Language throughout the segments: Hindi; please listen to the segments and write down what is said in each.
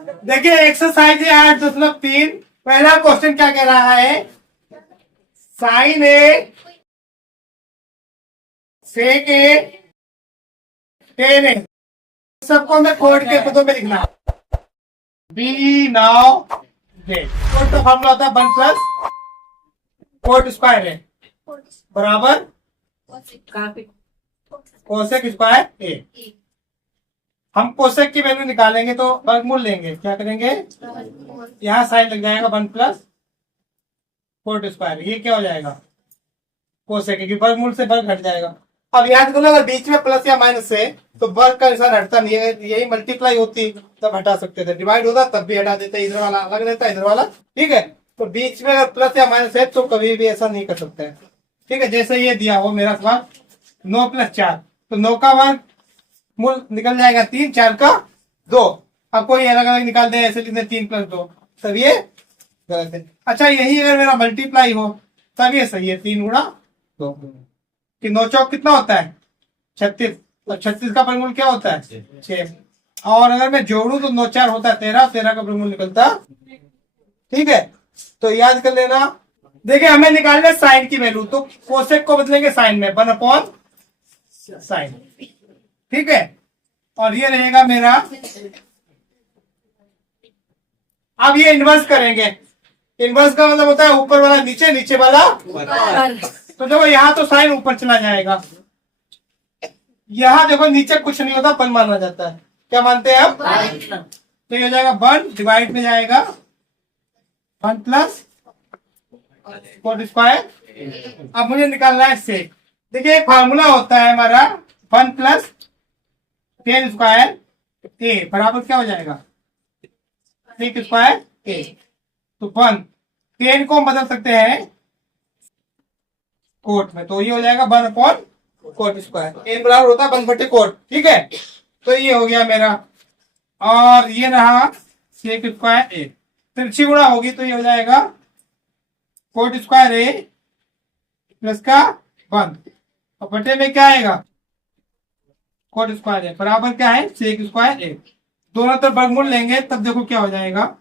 देखिए एक्सरसाइज 8.3 पहला क्वेश्चन क्या कह रहा है, साइन ए सेक ए टेन ए, सबको हमें कोड के पदों में लिखना है। बी नाउ जे कोड का फॉर्मूला होता है 1 प्लस कोड स्क्वायर है बराबर कोसेक स्क्वायर ए। हम कोसेक की वैल्यू निकालेंगे तो वर्गमूल लेंगे, क्या करेंगे, यहाँ साइन लग जाएगा 1 प्लस कोट स्क्वायर, ये क्या हो जाएगा कोसेक, क्योंकि वर्गमूल से वर्ग हट जाएगा। अब याद करो अगर बीच में प्लस या माइनस है तो वर्ग का निशान हटता नहीं है, यही मल्टीप्लाई होती तब हटा सकते थे, डिवाइड होता तब भी हटा देते, इधर वाला अलग रहता इधर वाला, ठीक है। तो बीच में अगर प्लस या माइनस है तो कभी भी ऐसा नहीं कर सकते हैं, ठीक है। जैसे ये दिया हो मेरा सवाल 9 + 4, तो 9 का वर्ग मूल निकल जाएगा 3, 4 का 2। अब कोई अलग अलग निकाल दे, ऐसे लिखते 3 + 2, तब ये गलत है। अच्छा यही अगर मेरा मल्टीप्लाई हो तब ये सही है, 3 × 2 कि 9 चौक कितना होता है 36, और 36 का वर्गमूल क्या होता है 6। और अगर मैं जोड़ू तो 9 4 होता है 13, 13 का वर्गमूल निकलता, ठीक है। तो याद कर लेना। देखिए हमें निकालना है साइन की वैल्यू, तो कोसेक को बदलेंगे साइन में 1/sin, ठीक है। और ये रहेगा मेरा, अब ये इन्वर्स करेंगे, इन्वर्स का मतलब होता है ऊपर वाला नीचे, नीचे वाला ऊपर। तो देखो यहाँ तो साइन ऊपर चला जाएगा, यहाँ देखो नीचे कुछ नहीं होता, 1 माना जाता है, क्या मानते हैं आप, तो ये हो जाएगा 1 डिवाइड में जाएगा 1 प्लस कोट स्क्वायर। अब मुझे निकालना है सेक। देखिए एक फार्मूला होता है हमारा 1 प्लस टेन स्क्वायर ए बराबर क्या हो जाएगा सेक स्क्वायर ए। तो 1 10 को हम बदल सकते हैं कोट में, तो ये हो जाएगा 1/कोट स्क्वायर, एन बराबर होता है 1/कोट, ठीक है। तो ये हो गया मेरा, और ये रहा सेक स्क्वायर ए, तिरछी गुणा होगी तो ये हो जाएगा कोट स्क्वायर ए प्लस का 1, और बटे में क्या आएगा कोट स्क्वायर ए बराबर क्या है सेक स्क्वायर ए। दोनों तरफ वर्गमूल लेंगे तब देखो क्या हो जाएगा,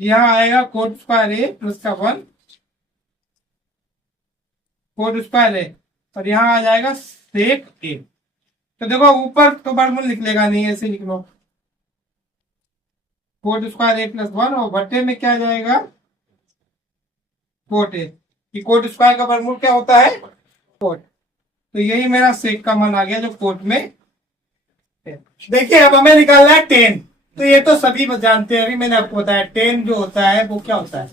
यहाँ आएगा कोट स्क्वायर ए प्लस का 1 कोट स्क्वायर ए, और यहाँ आ जाएगा सेक ए। तो देखो ऊपर तो वर्गमूल निकलेगा नहीं, ऐसे लिख लो कोट स्क्वायर ए प्लस 1, और बटे में क्या आ जाएगा कोट ए, कि कोट स्क्वायर का वर्गमूल क्या होता है कोट। तो यही मेरा सेक का मान आ गया जो कोट में है। देखिए अब हमें निकालना है 10, तो ये तो सभी जानते हैं, अभी मैंने आपको बताया 10 जो होता है वो क्या होता है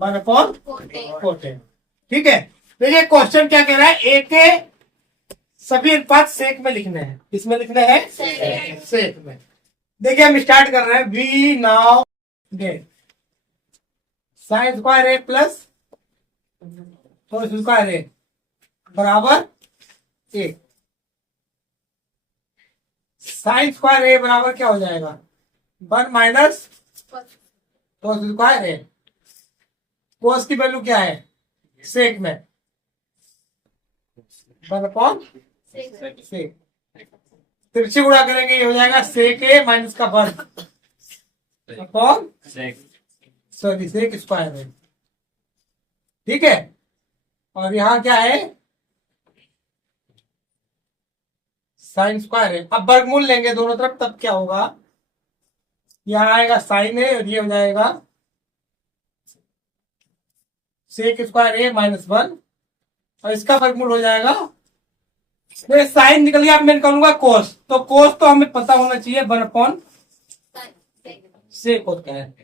1/कोट, ठीक है। देखिए क्वेश्चन क्या कह रहा है, ए के सभी अनुपात सेक में लिखने हैं, किसमें लिखने हैं सेक में। देखिए हम स्टार्ट कर रहे हैं, we know that sine square A plus cos square A बराबर ए। साइन स्क्वायर ए बराबर क्या हो जाएगा 1 माइनस कोस स्क्वायर ए। कोस की वैल्यू क्या है सेक में 1/सेक, तिरछी गुणा करेंगे ये हो जाएगा सेक ए माइनस का 1 अपॉन सॉरी सेक स्क्वायर है, ठीक है। और यहाँ क्या है साइन स्क्वायर है। अब वर्गमूल लेंगे दोनों तरफ तब क्या होगा, यहाँ आएगा साइन ए और ये हो जाएगा सेक स्क्वायर ए माइनस 1, और इसका वर्गमूल हो जाएगा, तो साइन निकल गया, अब मैं निकालूंगा कोस, तो कोस तो हमें पता होना चाहिए 1/सेक होता है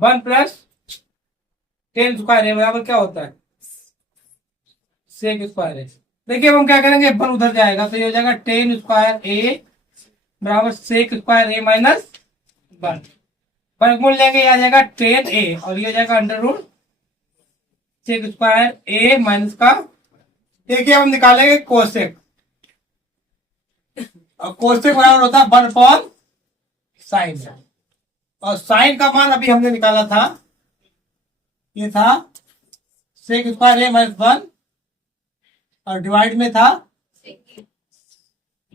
1 प्लस टेन स्क्वायर ए बराबर क्या होता है सेक स्क्वायर ए। देखिए अब हम क्या करेंगे 1 उधर जाएगा तो ये हो जाएगा 10 स्क्वायर ए बराबर सेक स्क्वायर ए माइनस 1, वर्गमूल लेंगे ये आ जाएगा 10 ए, और ये हो जाएगा √ सेक स्क्वायर ए माइनस का। देखिए हम निकालेंगे कोसेक, और कोसेक बराबर होता है 1/साइन, और साइन का मान अभी हमने निकाला था, ये था सेक स्क्वायर ए माइनस 1, और डिवाइड में था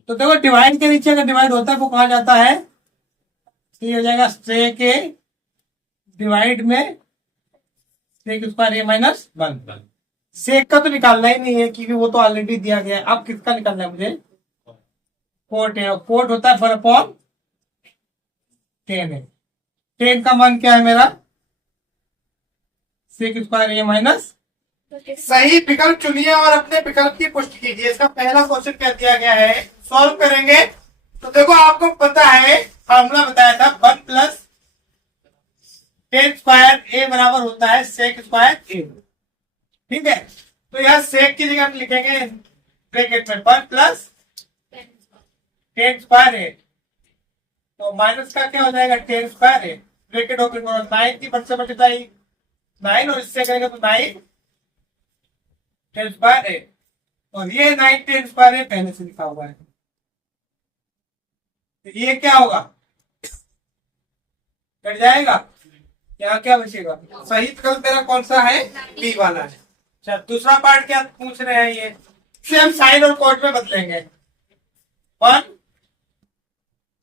तो देखो डिवाइड के नीचे अगर डिवाइड होता है वो कहा जाता है, तो ये हो जाएगा सेक ए डिवाइड में सेक स्क्वायर ए माइनस वन। सेक का तो निकालना ही नहीं है क्योंकि वो तो ऑलरेडी दिया गया है। अब किसका निकालना है मुझे, कोट है, कोट होता है 4/10 है। 10 का मान क्या है मेरा, सेक स्क्वायर ए माइनस। सही विकल्प चुनिए और अपने विकल्प की पुष्टि कीजिए। इसका पहला क्वेश्चन क्या दिया गया है, सॉल्व करेंगे। तो देखो आपको पता है, फार्मूला बताया था 1 प्लस 10 स्क्वायर ए बराबर होता है सेक स्क्वायर ए। ठीक है, तो यह सेक की जगह हम लिखेंगे ब्रैकेट में 1 प्लस 10 स्क्वायर ए, तो माइनस का क्या हो जाएगा 10 स्क्वायर ए, ब्रैकेट ओपन करो, 9 की 1 से मल्टीप्लाई 9 और इससे करेंगे तो 9 10 स्क्वायर ए, और ये 9 10 स्क्वायर ए पहले से लिखा हुआ है। तो ये क्या होगा, कट जाएगा, यहाँ क्या बचेगा। सही विकल्प मेरा कौन सा है, बी वाला है। अच्छा दूसरा पार्ट क्या पूछ रहे हैं, ये इसे हम साइन और कोट में बदलेंगे। 1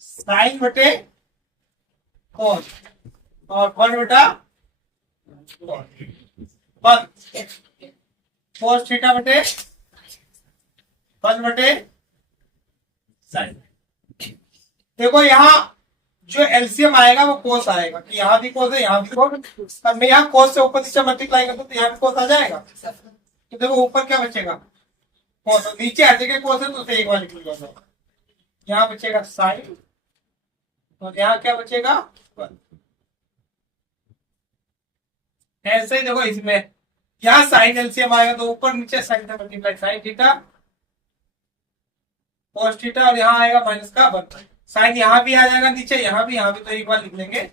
साइन बटे कोट और 1 बटा कोट, 1 कोस थीटा बटे 1 बटे साइन। देखो यहाँ जो एलसीएम आएगा वो कोस आएगा, कि यहाँ भी कोस है यहाँ भी कोस। अब मैं यहाँ कोस से ऊपर नीचे मल्टीप्लाई करता हूँ तो यहाँ भी कोस आ जाएगा। तो देखो ऊपर क्या बचेगा, कोस, नीचे आ जाएगा कोस है तो उसे एक बार निकल जाएगा, यहाँ बचेगा साइन और यहाँ क्या बचेगा 1। ऐसे ही देखो इसमें यहाँ साइन एलसीएम आएगा तो ऊपर नीचे साइन से multiply sine theta cos theta, और यहाँ आएगा माइनस का 1। साइन यहाँ भी आ जाएगा नीचे, यहाँ भी तो एक बार लिख लेंगे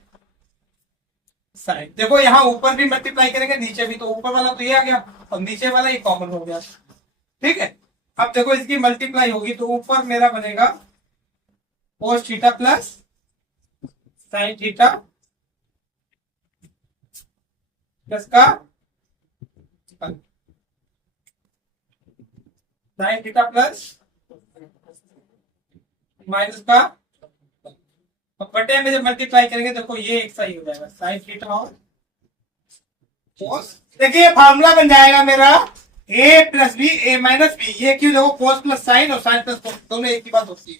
साइन। देखो यहाँ ऊपर भी मल्टीप्लाई करेंगे नीचे भी, तो ऊपर वाला तो ये आ गया और नीचे वाला ये कॉमन हो गया। ठीक है, अब देखो इसकी मल्टीप्लाई होगी तो ऊपर मेरा बनेगा कोस theta plus sine theta plus का साइन थीटा प्लस माइनस का, बटे में जब मल्टीप्लाई करेंगे देखो ये एक सही हो जाएगा साइन थीटा और कोस। देखिए फार्मूला बन जाएगा मेरा a plus b a minus b. ये क्यों, देखो कोस प्लस साइन और साइन प्लस कोस दोनों एक ही बात होती है।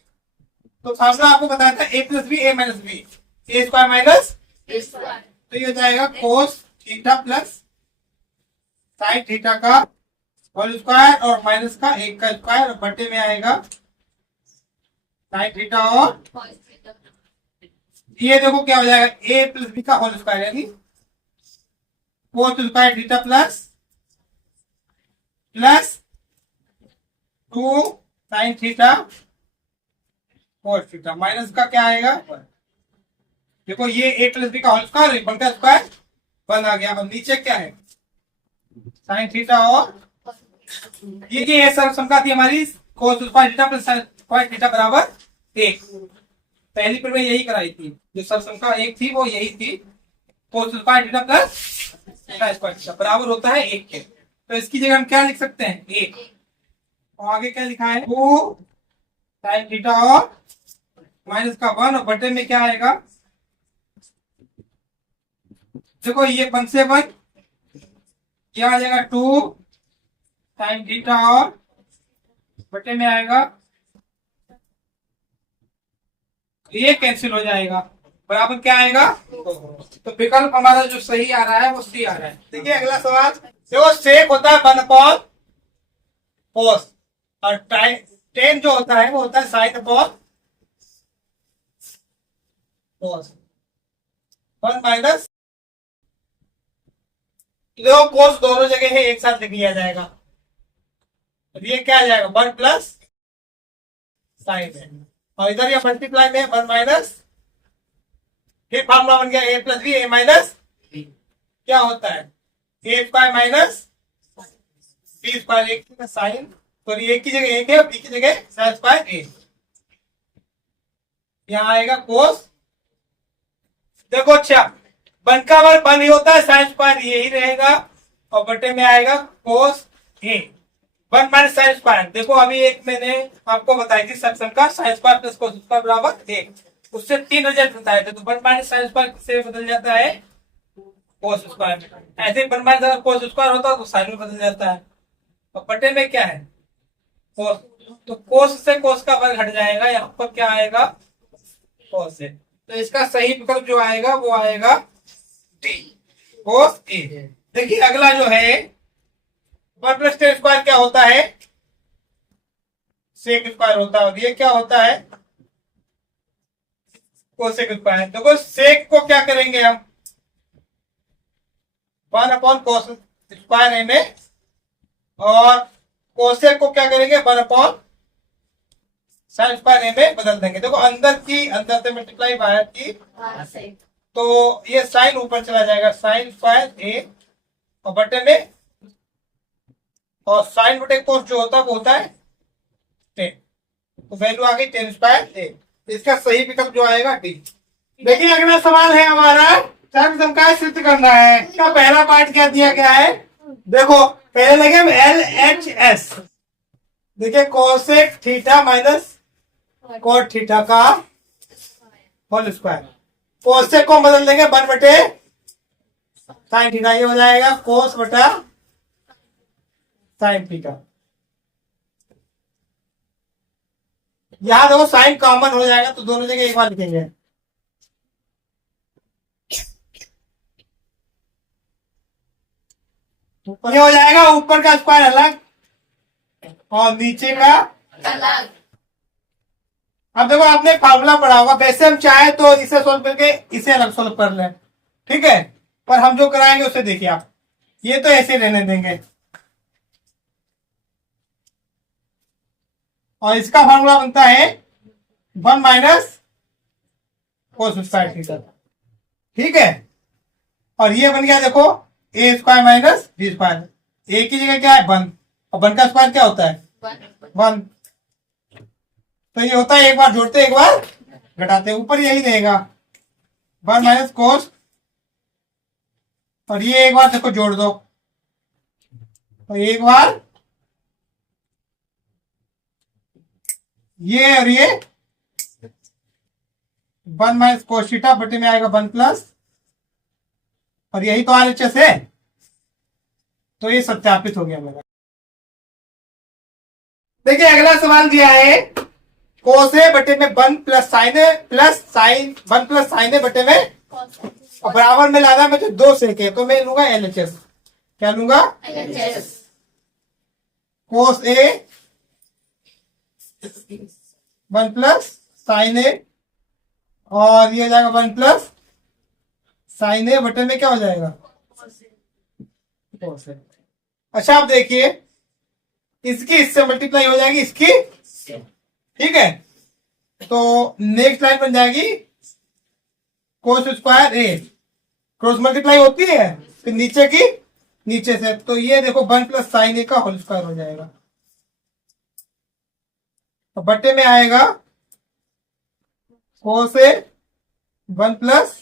तो फार्मूला आपको बताया था a plus b a minus b, a square minus, तो ये हो जाएगा cos theta plus sine theta का होल स्क्वायर और माइनस का 1 का स्क्वायर, और बटे में आएगा साइन थीटा और ये देखो क्या हो जाएगा a प्लस बी का होल स्क्वायर यानी cos square theta plus 2 sine theta cos theta, minus का क्या आएगा 1। देखो ये a प्लस बी का होल स्क्वायर 1 का स्क्वायर 1 आ गया। अब नीचे क्या है साइन थीटा और ये सरसंख्या थी हमारी cos square theta plus sine square theta बराबर 1। पहली पर मैं यही कराई थी, जो सरसंख्या 1 थी वो यही थी, cos square theta plus sine square theta बराबर होता है 1 के। तो इसकी जगह हम क्या लिख सकते हैं 1, और आगे क्या लिखा है 2 साइन थीटा और माइनस का 1, और बटे में क्या आएगा, देखो ये 1 से 1 क्या आ जाएगा 2 साइन थीटा और बटे में आएगा, ये कैंसिल हो जाएगा, बराबर क्या आएगा। तो विकल्प हमारा जो सही आ रहा है वो सी आ रहा है। देखिए अगला सवाल, देखो सेक होता है 1 अपॉन कोस और टेन जो होता है वो होता है साइन अपॉन कोस 1 माइनस, देखो कोस दोनों जगह है एक साथ लिख लिया जाएगा, तो ये क्या आ जाएगा 1 प्लस साइन है, और इधर ये मल्टीप्लाई में 1 माइनस, फिर फॉर्मूला बन गया a plus b a minus क्या होता है ए स्क्वायर माइनस बी स्क्वायर, एक साइन, तो ये एक की जगह एक है और बी की जगह साइन स्क्वायर ए, यहाँ आएगा कोस। देखो अच्छा 1 का वर्ग 1 ही होता है, साइन स्क्वायर यही रहेगा, और बटे में आएगा कोस ए, वन माइनस साइन स्क्वायर। देखो अभी एक मैंने आपको बताई थी सेक्शन का, sign square plus cos square बराबर 1, उससे 3 रिजल्ट बताए थे। तो वन माइनस साइन स्क्वायर से बदल जाता है कोस स्क्वायर। ऐसे वन माइनस अगर कोस स्क्वायर होता तो साइन में बदल जाता है। और बटे में क्या है कोस, तो कोस से कोस का वर्ग हट जाएगा, यहाँ पर क्या आएगा कोस से। तो इसका सही विकल्प जो आएगा वो आएगा डी, कोस ए। देखिए अगला जो है वन प्लस टेन स्क्वायर क्या होता है, सेक स्क्वायर होता है, और ये क्या होता है कोसेक स्क्वायर। देखो सेक को क्या करेंगे हम, 1 अपॉन कोस स्क्वायर ए में, और कोसेक को क्या करेंगे 1 अपॉन साइन स्क्वायर ए में बदल देंगे। देखो अंदर से मल्टीप्लाई बाहर की, तो ये साइन ऊपर चला जाएगा, साइन स्क्वायर ए, और बटे में, और साइन बटे कोस जो होता है वो होता है 10, तो वैल्यू आ गई 10 स्क्वायर ए। इसका सही विकल्प जो आएगा डी। देखिए अगला सवाल है हमारा चार समकाय सिद्ध करना है। इसका पहला पार्ट क्या दिया गया है, देखो पहले लगे LHS। देखिए cosec theta minus cot theta का होल स्क्वायर। कोसेक को बदल देंगे 1 बटे साइन थीटा, ये हो जाएगा कोस बटा साइन थीटा। यहां देखो साइन कॉमन हो जाएगा तो दोनों जगह एक बार लिखेंगे। ये हो जाएगा ऊपर का स्क्वायर अलग और नीचे का अलग। अब देखो आपने फार्मूला पढ़ा होगा, वैसे हम चाहे तो इसे सोल्व करके इसे अलग सोल्व कर लें, ठीक है, पर हम जो कराएंगे उसे देखिए आप, ये तो ऐसे रहने देंगे। और इसका फार्मूला बनता है 1 माइनस कोस स्क्वायर थीटा, ठीक है। और ये बन गया देखो ए स्क्वायर माइनस बी स्क्वायर, ए की जगह क्या है 1, और 1 का स्क्वायर क्या होता है 1। तो ये होता है एक बार जोड़ते एक बार घटाते, ऊपर यही रहेगा 1 माइनस कोस, और ये एक बार देखो जोड़ दो, तो एक बार ये और ये 1 माइनस कोस थीटा बटे में आएगा 1 प्लस, और यही तो RHS है, तो ये सत्यापित हो गया मेरा। देखिए अगला सवाल दिया है कोस ए बटे में 1 plus sign a plus sign 1 plus sign ए बटे में, और बराबर में लाना मुझे 2 सेक है, तो मैं लूंगा LHS। क्या लूंगा LHS। Cos A 1 plus sign A, और ये हो जाएगा 1 प्लस साइन ए बटे में क्या हो जाएगा कोस ए। अच्छा आप देखिए इसकी इससे मल्टीप्लाई हो जाएगी इसकी, ठीक है, तो नेक्स्ट लाइन बन जाएगी कोस स्क्वायर ए, क्रॉस मल्टीप्लाई होती है फिर नीचे की नीचे से, तो ये देखो 1 प्लस साइन ए का होल स्क्वायर हो जाएगा, तो बटे में आएगा कोस ए 1 प्लस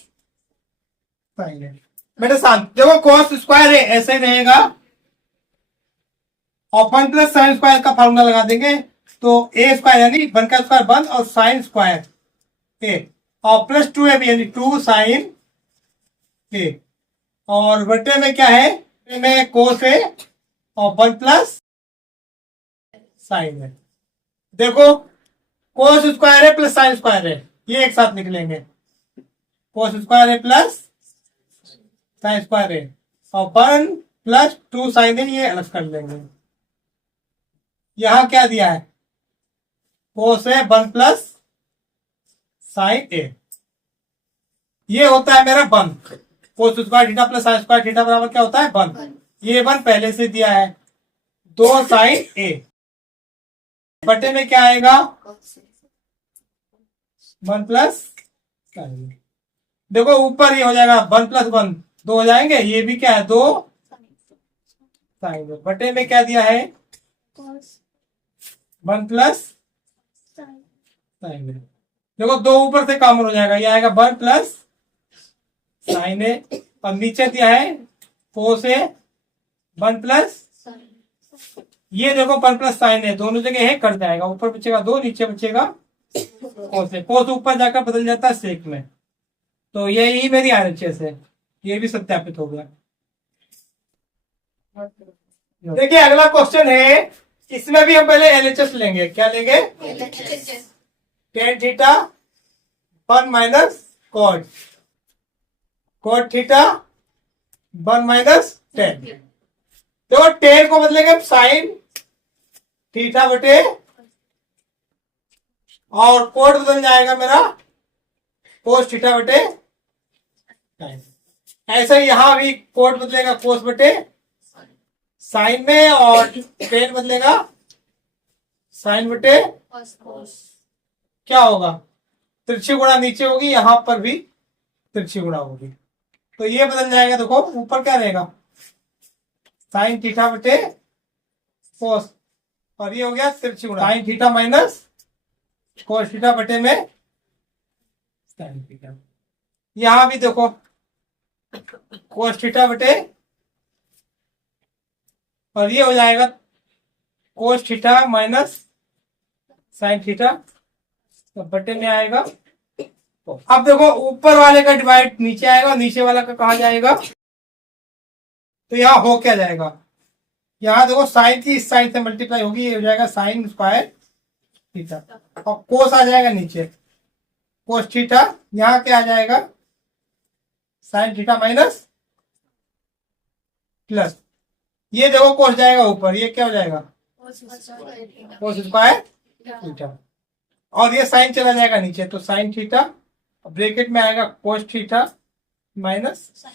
साइन ए। बेटा शांत, देखो कोस स्क्वायर ए ऐसे रहेगा, और 1 प्लस साइन स्क्वायर का फॉर्मूला लगा देंगे, तो ए स्क्वायर यानी 1 का स्क्वायर 1 और साइन स्क्वायर ए, और प्लस 2ab यानी 2 साइन ए, और बटे में क्या है में कोस ए और 1 प्लस साइन ए। देखो कोस स्क्वायर है प्लस साइन स्क्वायर है, ये एक साथ निकलेंगे, कोस स्क्वायर है प्लस साइन स्क्वायर है, और 1 प्लस 2 साइन ए, ये अलग कर लेंगे। यहां क्या दिया है कोस ए 1 प्लस साइन ए, ये होता है मेरा 1, cos square theta plus sine square theta बराबर क्या होता है 1, ये 1 पहले से दिया है, 2 साइन ए, बटे में क्या आएगा 1 प्लस साइन ए। देखो ऊपर ये हो जाएगा 1 प्लस 1 2 हो जाएंगे, ये भी क्या है 2 साइन ए, बटे में क्या दिया है 1 प्लस साइन ए। देखो 2 ऊपर से कॉमन हो जाएगा, ये आएगा 1 प्लस साइन ए, और नीचे दिया है कोस ए 1 प्लस ये देखो वन प्लस साइन है, दोनों जगह है, कट जाएगा, ऊपर बचेगा 2, नीचे बचेगा कोस है। कोस ऊपर जाकर बदल जाता है सेक में। तो यही मेरी RHS है, ये भी सत्यापित हो गया। देखिए अगला क्वेश्चन है, इसमें भी हम पहले LHS लेंगे। क्या लेंगे? Tan theta 1 minus cot, cot theta 1 minus tan. देखो टेन को बदलेंगे साइन थीटा बटे, और कोट बदल जाएगा मेरा कोस थीटा बटे साइन। ऐसे ही यहां भी कोट बदलेगा कोस बटे साइन में, और टेन बदलेगा साइन बटे क्या होगा, तिरछी गुणा नीचे होगी, यहां पर भी तिरछी गुणा होगी, तो ये बदल जाएगा। देखो ऊपर क्या रहेगा, साइन थीटा बटे कोस, और ये हो गया तिरछी गुणा sine theta minus cos theta बटे में साइन थीटा। यहां भी देखो कोस थीटा बटे, और ये हो जाएगा cos theta minus sine theta, तो बटे में आएगा। अब देखो ऊपर वाले का डिवाइड नीचे आएगा, नीचे वाला का कहा जाएगा, तो यहां हो क्या जाएगा, यहां देखो साइन की इस साइन से मल्टीप्लाई होगी, ये हो जाएगा साइन स्क्वायर थीटा, और कोस आ जाएगा नीचे कोस थीटा, यहां क्या आ जाएगा साइन थीटा माइनस प्लस, ये देखो कोस जाएगा ऊपर, ये क्या हो जाएगा कोस स्क्वायर थीटा, और ये साइन चला जाएगा नीचे, तो साइन थीटा ब्रैकेट में आएगा कोस थीटा माइनस।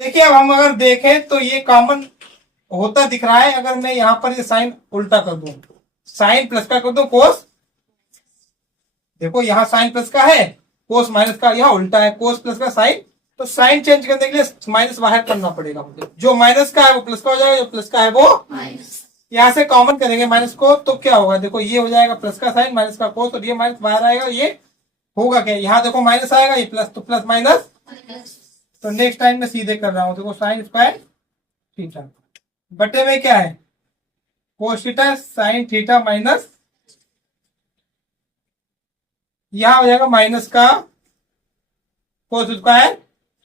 देखिए अब हम अगर देखें तो ये कॉमन होता दिख रहा है। अगर मैं यहां पर ये साइन उल्टा कर दूं, साइन प्लस का कर दूं कोस, देखो यहां साइन प्लस का है, कोस माइनस का, यहां उल्टा है कोस प्लस का साइन, तो साइन चेंज करने के लिए माइनस बाहर करना पड़ेगा मुझे। जो माइनस का है वो प्लस का हो जाएगा, जो प्लस का है वो माइनस। यहां से कॉमन करेंगे माइनस को, तो क्या होगा, देखो ये हो जाएगा प्लस का साइन माइनस का कोस, और ये माइनस बाहर आएगा, ये होगा क्या, यहाँ देखो माइनस आएगा, ये प्लस, तो प्लस माइनस, तो नेक्स्ट टाइम में सीधे कर रहा हूं, देखो साइन स्क्वायर थीटा बटे में क्या है cos theta sine theta minus, यहां हो जाएगा माइनस का कोस स्क्वायर।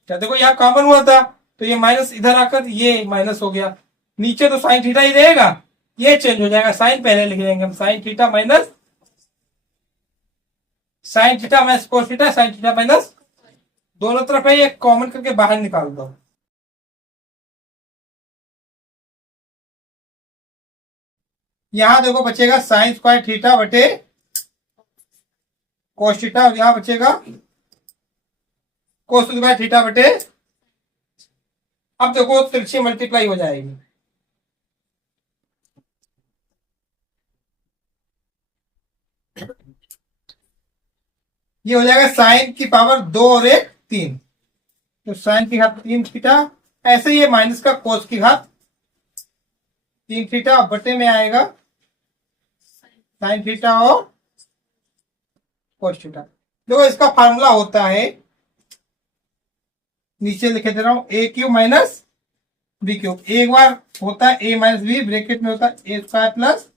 देखो यहाँ कॉमन हुआ था, तो ये माइनस इधर आकर ये माइनस हो गया, नीचे तो साइन थीटा ही रहेगा, ये चेंज हो जाएगा, साइन पहले लिख देंगे हम, sine theta minus sine theta minus cos theta sine theta minus, दोनों तरफ है, ये कॉमन करके बाहर निकाल दो। यहां देखो बचेगा साइन स्क्वायर थीटा बटे कोस थीटा, और यहां बचेगा कोस स्क्वायर थीटा बटे, अब देखो तिरछी मल्टीप्लाई हो जाएगी, ये हो जाएगा साइन की पावर 2 और 1 3, तो साइन की घात 3 थीटा, ऐसे ये माइनस का कोस की घात 3 थीटा बटे में आएगा साइन थीटा और कोस थीटा। देखो इसका फार्मूला होता है, नीचे लिखे दे रहा हूं, ए क्यू माइनस बी क्यूब, एक बार होता है ए माइनस बी, ब्रैकेट में होता है ए square plus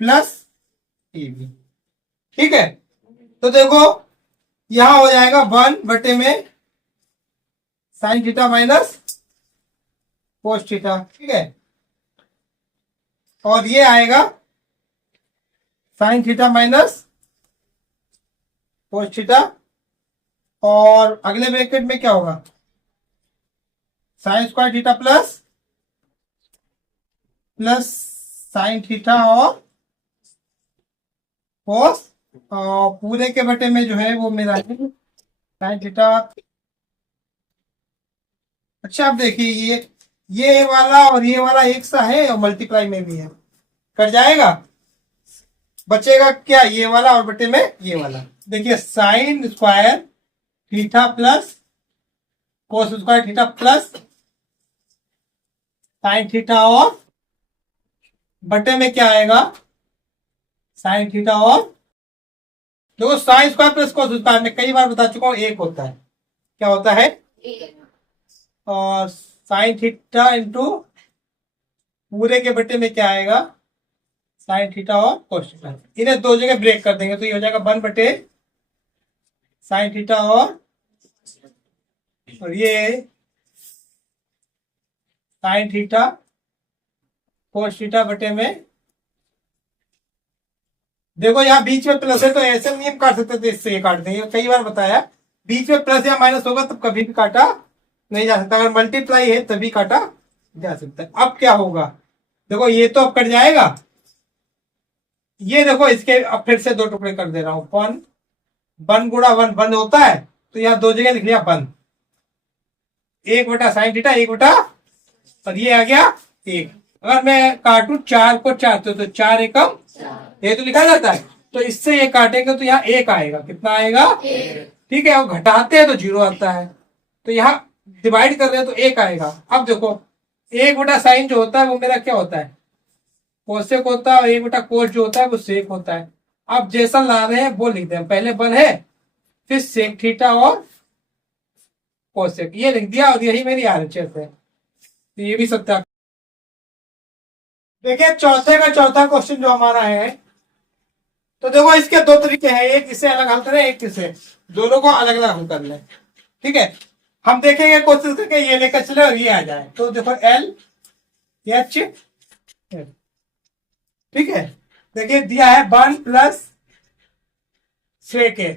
plus a b, ठीक है। तो देखो यहां हो जाएगा 1 बटे में sine theta minus cos theta, ठीक है, और ये आएगा sine theta minus cos theta, और अगले ब्रैकेट में क्या होगा sine square theta plus plus sine theta और कोस, और पूरे के बटे में जो है वो मेरा साइन थीटा। अच्छा अब देखिए ये वाला और ये वाला एक सा है, और मल्टीप्लाई में भी है, कट जाएगा, बचेगा क्या ये वाला और बटे में ये वाला। देखिए sine square theta plus cos square theta plus sine theta, और बटे में क्या आएगा साइन थीटा, और देखो sign square plus cos square में कई बार बता चुका हूं एक होता है, क्या होता है, और साइन थीटा इंटू पूरे के बटे में क्या आएगा, साइन थीटा और कोस थीटा। इन्हें दो जगह ब्रेक कर देंगे तो ये हो जाएगा 1 बटे साइन थीटा और ये साइन थीटा कोस थीटा बटे में। देखो यहाँ बीच में प्लस है तो ऐसे नहीं हम काट सकते थे, इससे ये काट देंगे, कई बार बताया। बीच में प्लस या माइनस होगा तब कभी भी काटा नहीं जा सकता, अगर मल्टीप्लाई है तभी काटा जा सकता है। अब क्या होगा, देखो ये तो अब कट जाएगा, ये देखो इसके अब फिर से दो टुकड़े कर दे रहा हूं। 1 1 गुणा 1 1 होता है, तो यहाँ दो जगह लिख लिया 1, 1 बटा साइन थीटा 1 बटा, और ये आ गया 1। अगर मैं काटू 4 को 4 तो 4 एकम ये तो लिखा जाता है, तो इससे ये काटेंगे तो यहाँ 1 आएगा। कितना आएगा, ठीक है। और घटाते हैं तो 0 आता है, तो यहाँ डिवाइड कर रहे हैं तो 1 आएगा। अब देखो 1 बटा साइन जो होता है वो मेरा क्या होता है, कोसेक होता है, और 1 बटा कोस जो होता है वो सेक होता है। अब जैसा ला रहे हैं वो लिख दें, पहले 1 है फिर सेक थीटा और कोसेक, ये लिख दिया, और यही मेरी RHS है। तो ये भी सत्या। देखिए चौथे का चौथा क्वेश्चन जो हमारा है, तो देखो इसके दो तरीके हैं, एक इसे अलग हल करें, एक इसे, दोनों को अलग अलग हल कर लें। ठीक है, हम देखेंगे कोशिश करके ये लेकर चले और ये आ जाए। तो देखो LH, ठीक है। देखिए दिया है 1 प्लस सेक है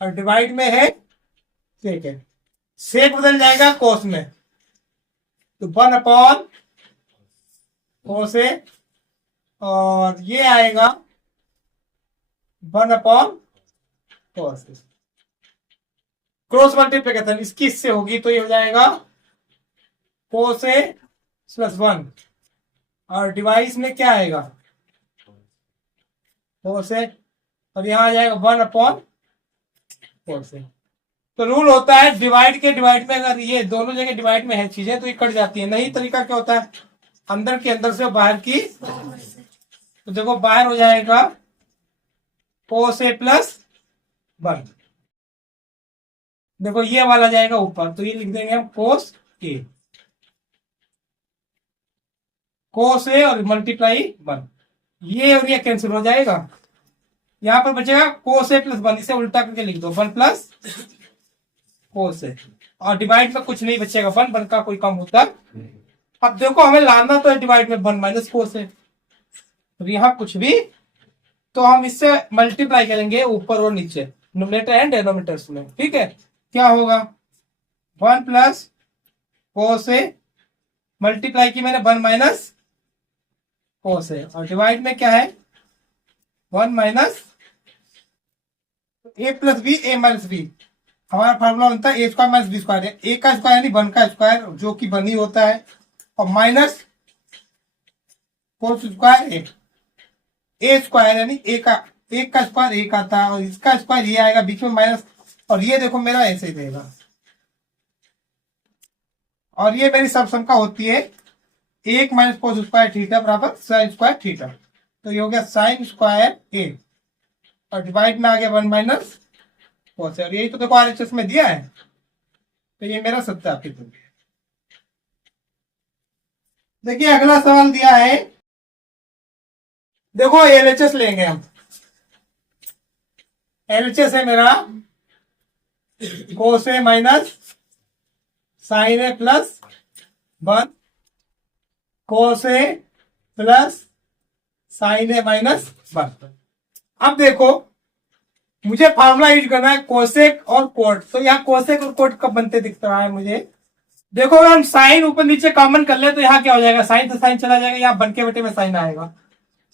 और डिवाइड में है सेक है। सेक बदल जाएगा कोस में, तो 1 अपॉन कोस है, और ये आएगा 1 अपॉन कोस। क्रॉस मल्टीप्लिकेशन इसकी इससे होगी तो ये हो जाएगा कोस ए प्लस 1, और डिवाइस में क्या आएगा कोस ए, और यहां आ जाएगा 1 अपॉन कोस ए। तो रूल होता है डिवाइड के डिवाइड में, अगर ये दोनों जगह डिवाइड में है चीजें तो ये कट जाती है। नहीं तरीका क्या होता है, अंदर के अंदर से बाहर की, तो देखो बाहर हो जाएगा कोस ए प्लस 1, देखो ये वाला जाएगा ऊपर, तो ये लिख देंगे हम कोस ए और मल्टीप्लाई 1, ये और ये कैंसिल हो जाएगा। यहां पर बचेगा कोस ए प्लस 1, इसे उल्टा करके लिख दो 1 प्लस कोस ए, और डिवाइड में कुछ नहीं बचेगा, 1 का कोई कम होता। अब देखो हमें लाना तो है डिवाइड में 1 माइनस कोस ए, तो यहां कुछ भी, तो हम इससे मल्टीप्लाई करेंगे ऊपर और नीचे, न्यूमरेटर एंड डेनोमिनेटर्स में। ठीक है, क्या होगा 1 प्लस कोस ए, मल्टीप्लाई की मैंने 1 माइनस कोस ए, और डिवाइड में क्या है 1 minus A plus b, a minus B. हमारा फार्मूला बनता है ए स्क्वायर माइनस बी स्क्वायर, ए का स्क्वायर यानी 1 का स्क्वायर जो कि 1 ही होता है, और माइनस कोस स्क्वायर ए स्क्वायर यानी एक का स्क्वायर 1 आता है, और इसका स्क्वायर ये आएगा बीच में माइनस, और ये देखो मेरा ऐसे ही रहेगा, और ये मेरी सब संख्या होती है 1 माइनस कोस स्क्वायर थीटा बराबर साइन स्क्वायर थीटा। तो ये हो गया साइन स्क्वायर ए, और डिवाइड में आ गया 1 माइनस कोस, और यही तो देखो RHS में दिया है, तो ये मेरा सत्यापित हो गया। देखिए अगला सवाल दिया है, देखो LHS लेंगे हम। LHS है मेरा कोस ए minus sine a plus 1, cos A plus sign A minus 1। अब देखो मुझे फार्मूला यूज करना है कोसेक और कोट, तो यहाँ कोसेक और कोट कब बनते दिख रहा है मुझे। देखो अगर हम साइन ऊपर नीचे कॉमन कर ले तो यहाँ क्या हो जाएगा, साइन से साइन चला जाएगा, यहाँ बनके बटे में साइन आएगा।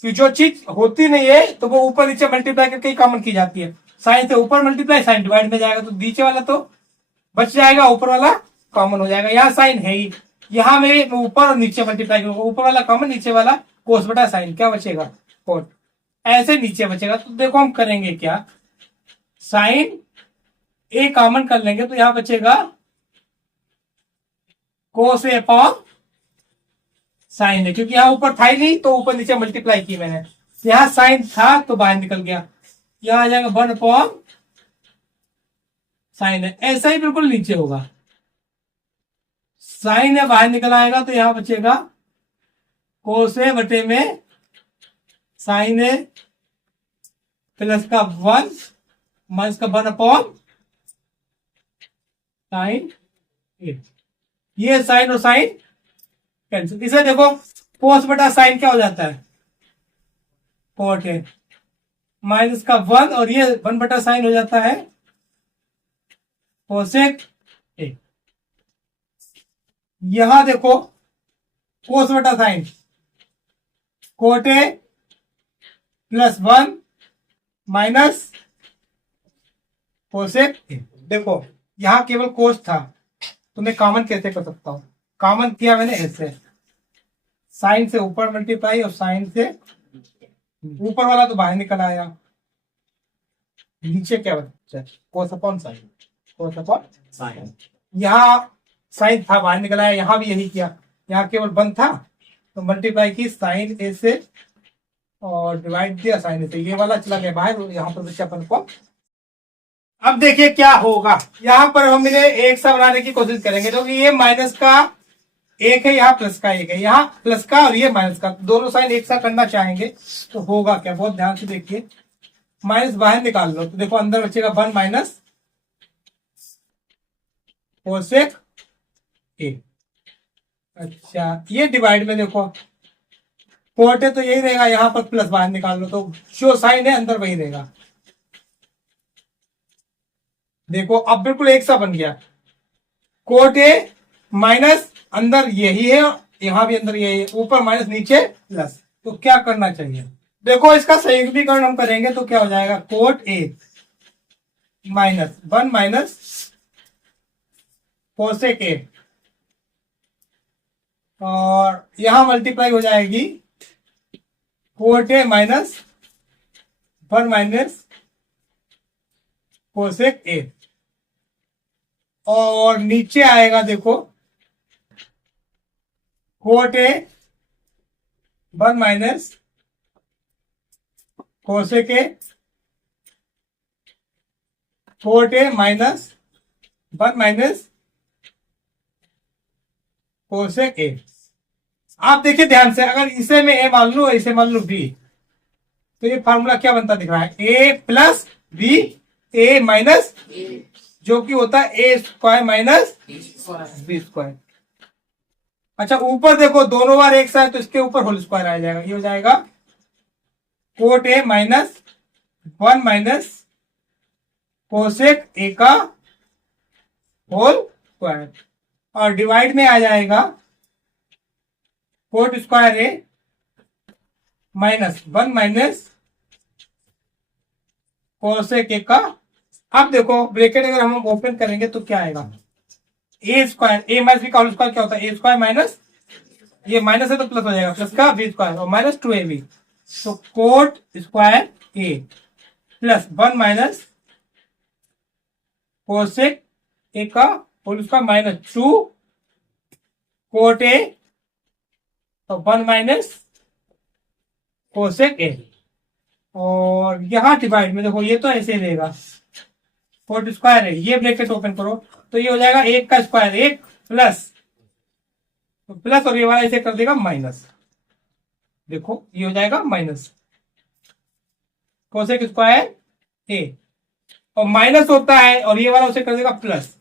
कि जो चीज होती नहीं है तो वो ऊपर नीचे मल्टीप्लाई करके कॉमन की जाती है। साइन से ऊपर मल्टीप्लाई, साइन डिवाइड में जाएगा, तो नीचे वाला तो बच जाएगा, ऊपर वाला कॉमन हो जाएगा। यहाँ साइन है ही, यहाँ मेरे ऊपर और नीचे मल्टीप्लाई करूंगा, ऊपर वाला कॉमन, नीचे वाला कोस बटा साइन, क्या बचेगा कोट, ऐसे नीचे बचेगा। तो देखो हम करेंगे क्या, साइन ए कॉमन कर लेंगे तो यहां बचेगा कोस ए अपॉन साइन ए, क्योंकि यहां ऊपर था ही नहीं तो ऊपर नीचे मल्टीप्लाई की मैंने, यहां साइन था तो बाहर निकल गया, यहां आ जाएगा 1 अपॉन साइन ए, ऐसा ही बिल्कुल नीचे होगा, साइन ए बाहर निकल आएगा तो यहां बचेगा कोस ए बटे में साइन ए प्लस का 1 माइनस का 1 अपॉन साइन ए। ये साइन और साइन कैंसिल। इसे देखो कोस बटा साइन क्या हो जाता है, कोट ए माइनस का 1 और ये 1 बटा साइन हो जाता है कोसेक ए। यहां देखो कोस बटा sine cot a plus 1 minus cosec a. देखो यहां केवल कोस था तो मैं कॉमन कैसे कर सकता हूं, कॉमन किया मैंने ऐसे, साइन से ऊपर मल्टीप्लाई और साइन से ऊपर वाला तो बाहर निकल आया, नीचे क्या बचा कोस अपॉन साइन, कोस अपॉन साइन। यहाँ साइन था बाहर निकल आया, यहाँ भी यही किया, यहाँ केवल 1 था तो मल्टीप्लाई की साइन ए से और डिवाइड दिया साइन ए से, ये वाला चला गया बाहर, यहाँ पर बच्चा अपन को। अब देखिए क्या होगा, यहाँ पर हम इन्हें एक सा बनाने की कोशिश करेंगे क्योंकि ये माइनस का 1 है, यहाँ प्लस का 1 है, यहाँ प्लस का और ये माइनस का, दोनों साइन एक साथ करना चाहेंगे तो होगा क्या, बहुत ध्यान से देखिए। माइनस बाहर निकाल लो तो देखो अंदर बचेगा 1 माइनस कोसेक ए। अच्छा ये डिवाइड में देखो कोट है तो यही रहेगा, यहाँ पर प्लस बाहर निकाल लो तो जो साइन है अंदर वही रहेगा। देखो अब बिल्कुल एक सा बन गया, कोट ए माइनस अंदर यही है, यहां भी अंदर यही है, ऊपर माइनस नीचे प्लस। तो क्या करना चाहिए, देखो इसका संयुग्मीकरण हम करेंगे तो क्या हो जाएगा, cot A minus 1 minus cosec ए और यहां मल्टीप्लाई हो जाएगी cot A minus 1 minus cosec ए और नीचे आएगा देखो cot A 1 minus cosec A, cot A minus 1 minus cosec ए। आप देखिए ध्यान से, अगर इसे मैं ए मान लू इसे मान लू बी तो ये फार्मूला क्या बनता दिख रहा है, A plus b a minus जो कि होता है ए स्क्वायर माइनस बी स्क्वायर। अच्छा ऊपर देखो दोनों बार एक साथ तो इसके ऊपर होल स्क्वायर आ जाएगा, ये हो जाएगा cot A minus 1 minus cosec ए का होल स्क्वायर और डिवाइड में आ जाएगा कोट स्क्वायर ए माइनस 1 माइनस कोसेक ए का। अब देखो ब्रैकेट अगर हम ओपन करेंगे तो क्या आएगा, ए स्क्वायर ए माइनस बी का होल स्क्वायर क्या होता है, ए स्क्वायर माइनस ये माइनस है तो प्लस हो जाएगा, प्लस का बी स्क्वायर और माइनस 2ab, तो cot square A plus 1 minus cosec ए का whole square minus 2 cot A तो 1 माइनस कोसेक ए और यहां डिवाइड में देखो ये तो ऐसे ही रहेगा, कोट स्क्वायर है, ये ब्रैकेट ओपन करो तो ये हो जाएगा 1 का स्क्वायर 1 प्लस तो प्लस और ये वाला ऐसे कर देगा माइनस, देखो ये हो जाएगा माइनस कोसेक स्क्वायर ए और माइनस होता है और ये वाला उसे कर देगा प्लस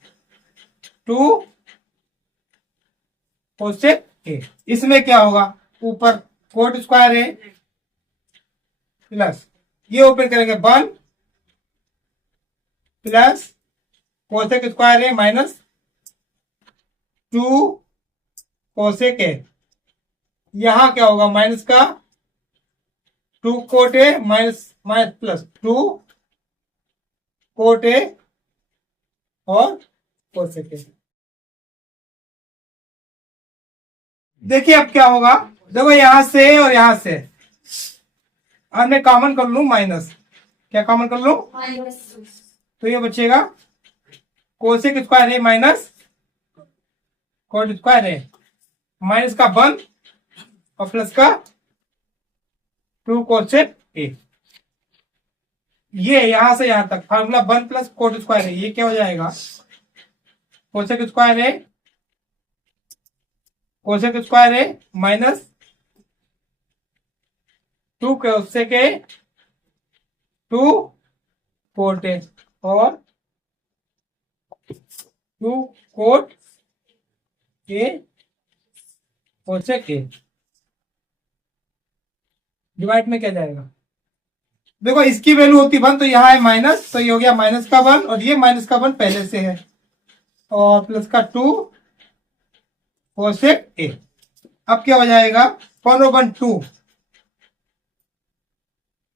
2 कोसेक ए। इसमें क्या होगा, ऊपर कोट स्क्वायर ए प्लस ये ओपन करेंगे 1 प्लस कोसेक स्क्वायर ए माइनस 2 कोसेक ए, यहां क्या होगा माइनस का 2 कोट ए माइनस माइनस प्लस 2 कोट ए और कोसेक ए। देखिए अब क्या होगा, देखो यहां से और यहां से और मैं कॉमन कर लू माइनस, क्या कॉमन कर लू तो ये बचेगा कोसेक स्क्वायर ए माइनस कोट स्क्वायर ए माइनस का 1 और प्लस का 2 कोसेक ए। ये यहां से यहां तक फार्मूला 1 प्लस कोट स्क्वायर ए, ये क्या हो जाएगा कोसेक स्क्वायर ए माइनस 2 कोसेक ए, 2 कोट ए और 2 कोट ए कोसेक ए। डिवाइड में क्या जाएगा? देखो इसकी वैल्यू होती 1 तो यहाँ है माइनस, तो ये हो गया माइनस का 1 और ये माइनस का 1 पहले से है और प्लस का 2 कोसेक ए। अब क्या हो जाएगा? 1 और 1 2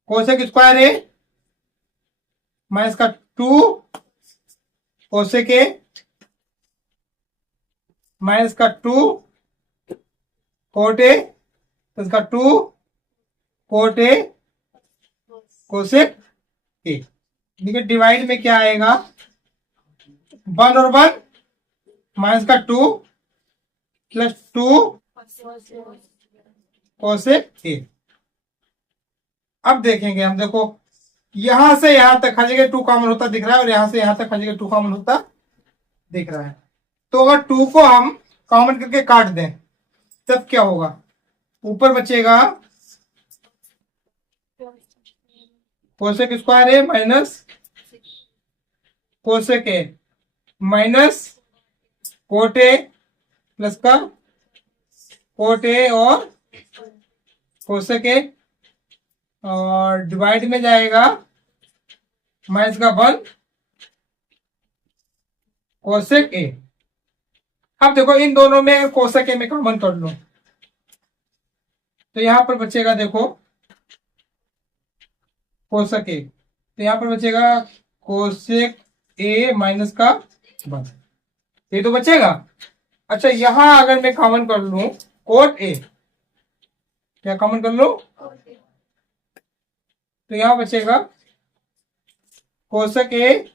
कोसेक स्क्वायर ए माइनस का 2 कोसेक ए माइनस का 2 कोट ए प्लस का 2 कोट ए कोसेक ए। देखिए डिवाइड में क्या आएगा? 1 और 1 माइनस का 2 प्लस 2 कोसेक ए। अब देखेंगे हम, देखो यहां से यहां तक हर जगह 2 कॉमन होता दिख रहा है और यहां से यहां तक हर जगह 2 कॉमन होता दिख रहा है। तो अगर 2 को हम कॉमन करके काट दें तब क्या होगा? ऊपर बचेगा cosec square A minus cosec A minus cot a plus का कोट ए और कोसेक ए और डिवाइड में जाएगा माइनस का 1 कोसेक ए। अब देखो इन दोनों में कोसेक ए में कॉमन कर लो तो यहां पर बचेगा, देखो कोसेक ए, तो यहां पर बचेगा कोसेक ए माइनस का 1, ये तो बचेगा। अच्छा यहां अगर मैं कॉमन कर लूं कोट ए, क्या कॉमन कर लो तो यहां बचेगा कोसेक ए,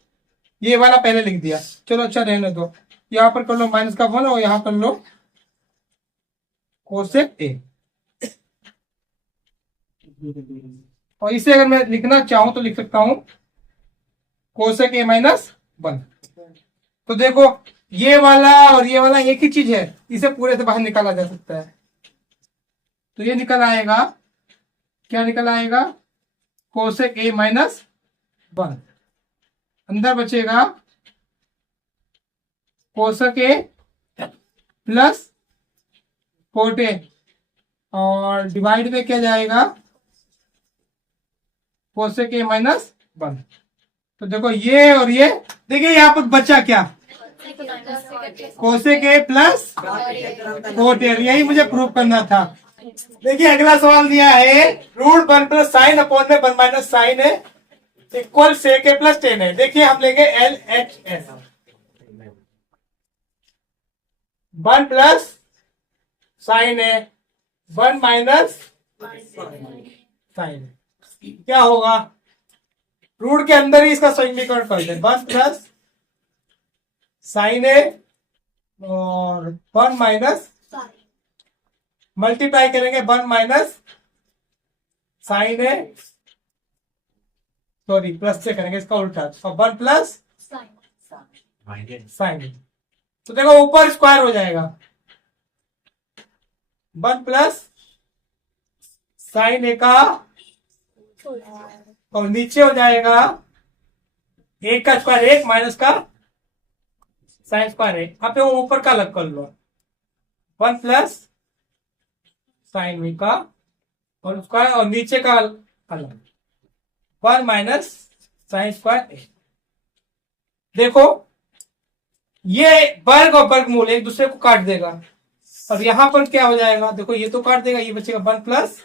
ये वाला पहले लिख दिया, चलो अच्छा रहने दो। यहां पर कर लो माइनस का 1 और यहां कर लो कोसेक ए। और इसे अगर मैं लिखना चाहूं तो लिख सकता हूं कोसेक ए माइनस 1। तो देखो ये वाला और ये वाला एक ही चीज है, इसे पूरे से बाहर निकाला जा सकता है। तो ये निकल आएगा, क्या निकल आएगा? Cosec A minus 1। अंदर बचेगा कोसेक ए प्लस कोट ए और डिवाइड में क्या जाएगा? Cosec A minus 1। तो देखो ये और ये, देखिए यहाँ पर बचा क्या? कोसेक ए प्लस कोट ए, यही मुझे प्रूव करना था। देखिए अगला सवाल दिया है रूट 1 प्लस साइन अपॉन में 1 माइनस साइन है इक्वल सेक ए प्लस 10 है। देखिए हम लेंगे L H S, 1 plus sign है 1 माइनस साइन, क्या होगा? रूट के अंदर ही इसका समीकरण कर दे, 1 प्लस साइन ए और 1 माइनस मल्टीप्लाई करेंगे 1 माइनस साइन ए, सॉरी प्लस से करेंगे इसका उल्टा, और 1 प्लस साइन। तो देखो ऊपर स्क्वायर हो जाएगा 1 प्लस साइन ए का और नीचे हो जाएगा 1 का स्क्वायर 1 माइनस का साइन स्क्वायर है। अब वो ऊपर का अलग कर लो, 1 प्लस साइन वी का और स्क्वायर और नीचे का अलग 1 माइनस साइन स्क्वायर ए। देखो ये वर्ग और वर्गमूल एक दूसरे को काट देगा और यहां पर क्या हो जाएगा? देखो ये तो काट देगा, ये बचेगा 1 प्लस